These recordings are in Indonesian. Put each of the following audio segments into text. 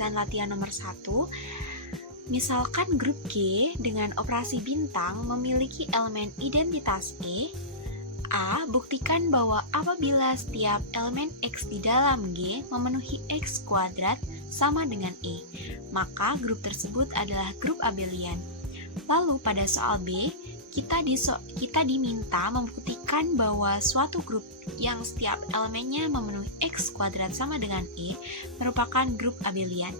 penjelasan latihan nomor 1. Misalkan grup G dengan operasi bintang memiliki elemen identitas E. A. Buktikan bahwa apabila setiap elemen X di dalam G memenuhi X kuadrat sama dengan E, maka grup tersebut adalah grup abelian. Lalu pada soal B, kita diminta membuktikan bahwa suatu grup yang setiap elemennya memenuhi X kuadrat sama dengan E merupakan grup abelian.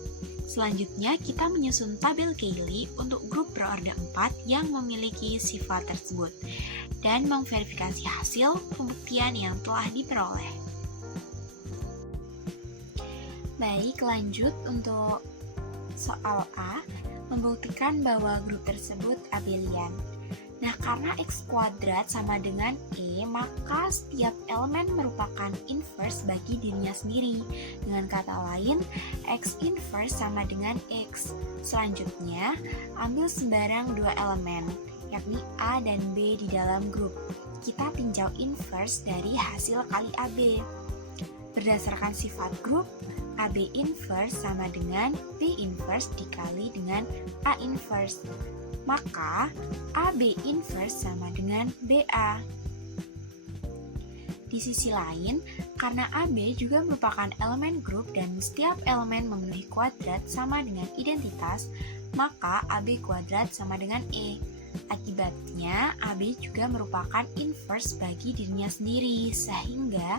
Selanjutnya, kita menyusun tabel Cayley untuk grup berorder 4 yang memiliki sifat tersebut dan memverifikasi hasil pembuktian yang telah diperoleh. Baik, lanjut untuk soal A, membuktikan bahwa grup tersebut abelian. Nah, karena X kuadrat sama dengan E, maka setiap elemen merupakan inverse bagi dirinya sendiri. Dengan kata lain, X inverse sama dengan X. Selanjutnya, ambil sembarang dua elemen, yakni A dan B di dalam grup. Kita tinjau inverse dari hasil kali AB. Berdasarkan sifat grup, AB inverse sama dengan B inverse dikali dengan A inverse. Maka AB inverse sama dengan BA. Di sisi lain, karena AB juga merupakan elemen grup dan setiap elemen memenuhi kuadrat sama dengan identitas, maka AB kuadrat sama dengan E. Akibatnya, AB juga merupakan inverse bagi dirinya sendiri, sehingga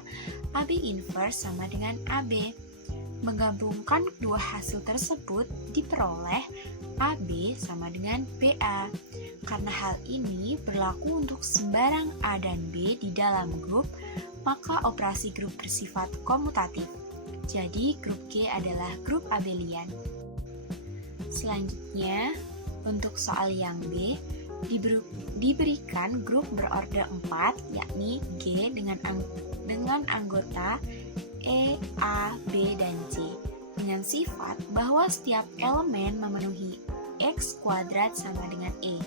AB inverse sama dengan AB. Menggabungkan kedua hasil tersebut diperoleh AB sama dengan BA. Karena hal ini berlaku untuk sembarang A dan B di dalam grup, maka operasi grup bersifat komutatif. Jadi grup G adalah grup abelian. Selanjutnya, untuk soal yang B, diberikan grup berorder 4, yakni G dengan anggota E, A, B, dan C dengan sifat bahwa setiap elemen memenuhi X kuadrat sama dengan E.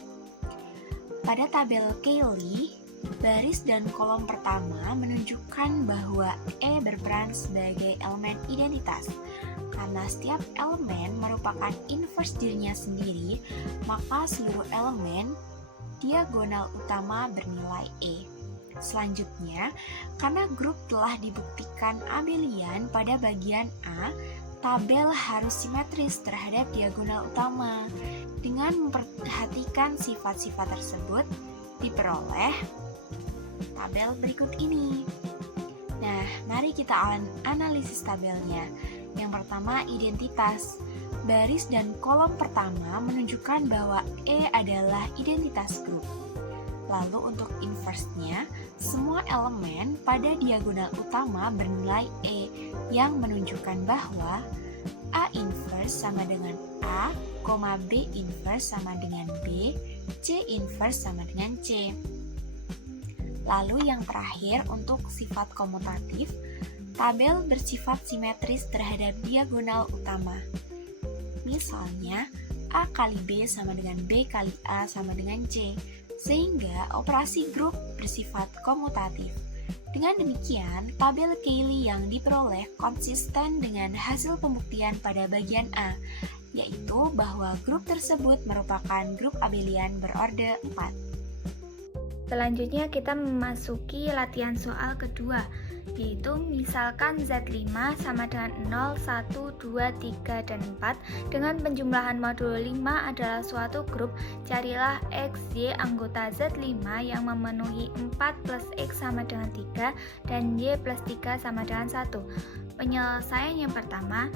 Pada tabel Cayley, baris dan kolom pertama menunjukkan bahwa E berperan sebagai elemen identitas. Karena setiap elemen merupakan inverse dirinya sendiri, maka seluruh elemen diagonal utama bernilai E. Selanjutnya, karena grup telah dibuktikan abelian pada bagian A, tabel harus simetris terhadap diagonal utama. Dengan memperhatikan sifat-sifat tersebut, diperoleh tabel berikut ini. Nah, mari kita analisis tabelnya. Yang pertama, identitas. Baris dan kolom pertama menunjukkan bahwa E adalah identitas grup. Lalu untuk inverse-nya, semua elemen pada diagonal utama bernilai E yang menunjukkan bahwa A inverse sama dengan A, B inverse sama dengan B, C inverse sama dengan C. Lalu yang terakhir untuk sifat komutatif, tabel bersifat simetris terhadap diagonal utama. Misalnya, A kali B sama dengan B kali A sama dengan C. Sehingga operasi grup bersifat komutatif. Dengan demikian, tabel Cayley yang diperoleh konsisten dengan hasil pembuktian pada bagian A, yaitu bahwa grup tersebut merupakan grup abelian berorder 4. Selanjutnya kita memasuki latihan soal kedua, yaitu misalkan Z5 sama dengan 0, 1, 2, 3, dan 4 dengan penjumlahan modulo 5 adalah suatu grup. Carilah X, Y anggota Z5 yang memenuhi 4 plus X sama dengan 3 dan Y plus 3 sama dengan 1. Penyelesaian yang pertama,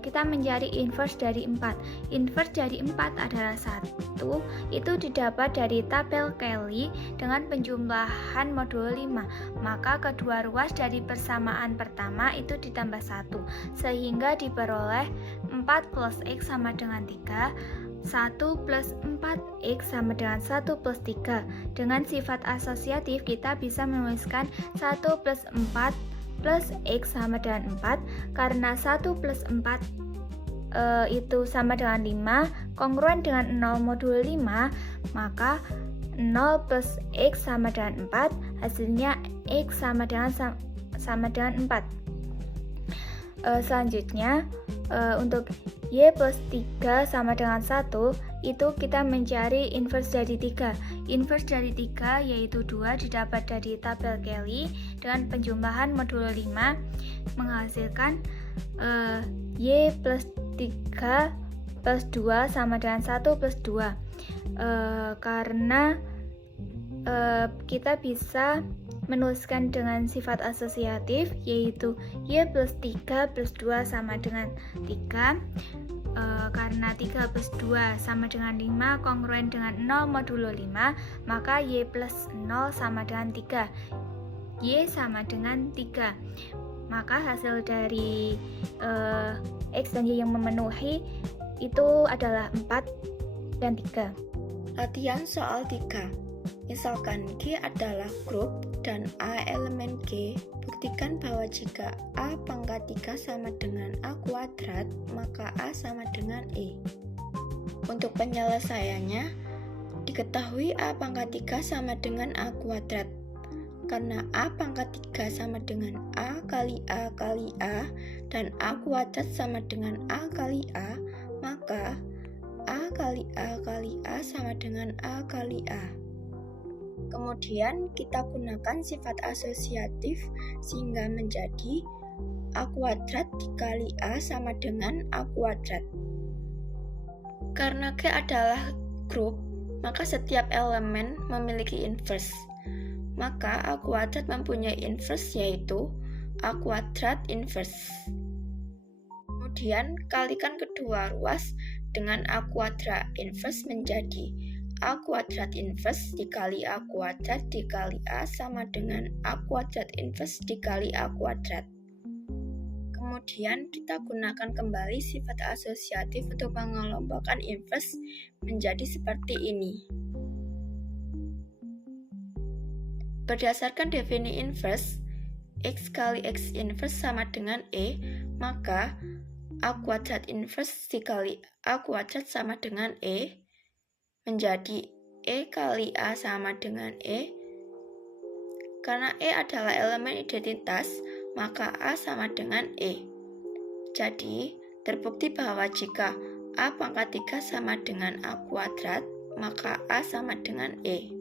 kita mencari inverse dari 4. Inverse dari 4 adalah 1. Itu didapat dari tabel Cayley dengan penjumlahan modulo 5. Maka kedua ruas dari persamaan pertama itu ditambah 1, sehingga diperoleh 4 plus X sama dengan 3, 1 plus 4X sama dengan 1 plus 3. Dengan sifat asosiatif kita bisa menuliskan 1 plus 4 plus X sama dengan 4, karena 1 plus 4 itu sama dengan 5, kongruen dengan 0 modulo 5, maka 0 plus X sama dengan 4, hasilnya X sama dengan 4. Selanjutnya, untuk Y plus 3 sama dengan 1, itu kita mencari inverse dari 3. Inverse dari 3 yaitu 2 didapat dari tabel Kelly dengan penjumlahan modulo 5 menghasilkan Y plus 3 plus 2 sama dengan 1 plus 2. Karena kita bisa menuliskan dengan sifat asosiatif, yaitu Y plus 3 plus 2 sama dengan 3. Karena 3 plus 2 sama dengan 5 kongruen dengan 0 modulo 5, maka Y plus 0 sama dengan 3. Y sama dengan 3. Maka hasil dari X dan Y yang memenuhi itu adalah 4 dan 3. Latihan soal 3. Misalkan G adalah grup dan A elemen G, buktikan bahwa jika A pangkat 3 sama dengan A kuadrat, maka A sama dengan E. Untuk penyelesaiannya, diketahui A pangkat 3 sama dengan A kuadrat. Karena A pangkat 3 sama dengan A kali A kali A, dan A kuadrat sama dengan A kali A, maka A kali A kali A sama dengan A kali A. Kemudian kita gunakan sifat asosiatif sehingga menjadi A kuadrat dikali A sama dengan A kuadrat. Karena G adalah grup, maka setiap elemen memiliki inverse. Maka A kuadrat mempunyai inverse yaitu A kuadrat inverse. Kemudian kalikan kedua ruas dengan A kuadrat inverse menjadi A kuadrat inverse dikali A kuadrat dikali A sama dengan A kuadrat inverse dikali A kuadrat. Kemudian kita gunakan kembali sifat asosiatif untuk mengelompokkan inverse menjadi seperti ini. Berdasarkan definisi inverse, X kali X inverse sama dengan E, maka A kuadrat inverse dikali A kuadrat sama dengan E, menjadi E kali A sama dengan E. Karena E adalah elemen identitas, maka A sama dengan E. Jadi, terbukti bahwa jika A pangkat 3 sama dengan A kuadrat, maka A sama dengan E.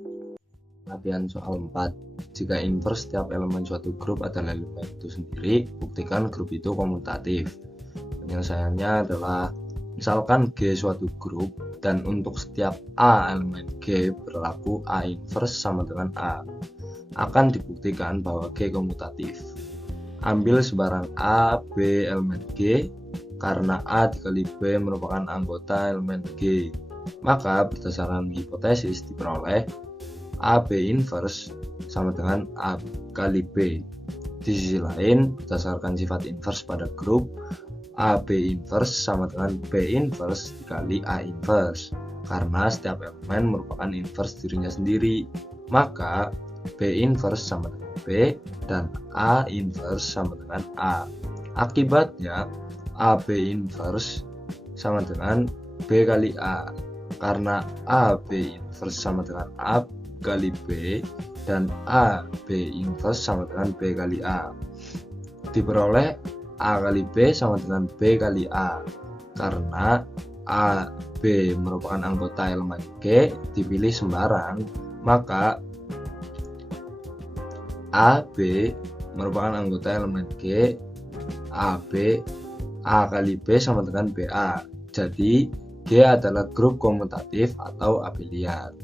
Latihan soal 4. Jika inverse setiap elemen suatu grup adalah elemen itu sendiri, buktikan grup itu komutatif. Penyelesaiannya adalah misalkan G suatu grup dan untuk setiap A elemen G berlaku A inverse sama dengan A. Akan dibuktikan bahwa G komutatif. Ambil sebarang A, B elemen G karena A dikali B merupakan anggota elemen G. Maka berdasarkan hipotesis diperoleh A B inverse sama dengan A kali B. Di sisi lain, berdasarkan sifat inverse pada grup, A B inverse sama dengan B inverse dikali A inverse. Karena setiap elemen merupakan inverse dirinya sendiri, maka B inverse sama dengan B dan A inverse sama dengan A. Akibatnya, A B inverse sama dengan B kali A. Karena A B inverse sama dengan A kali B dan A B inverse sama dengan B kali A. Diperoleh A kali B sama dengan B kali A. Karena A B merupakan anggota elemen G dipilih sembarang, maka A B merupakan anggota elemen G, A B A kali B sama dengan BA. Jadi G adalah grup komutatif atau abelian.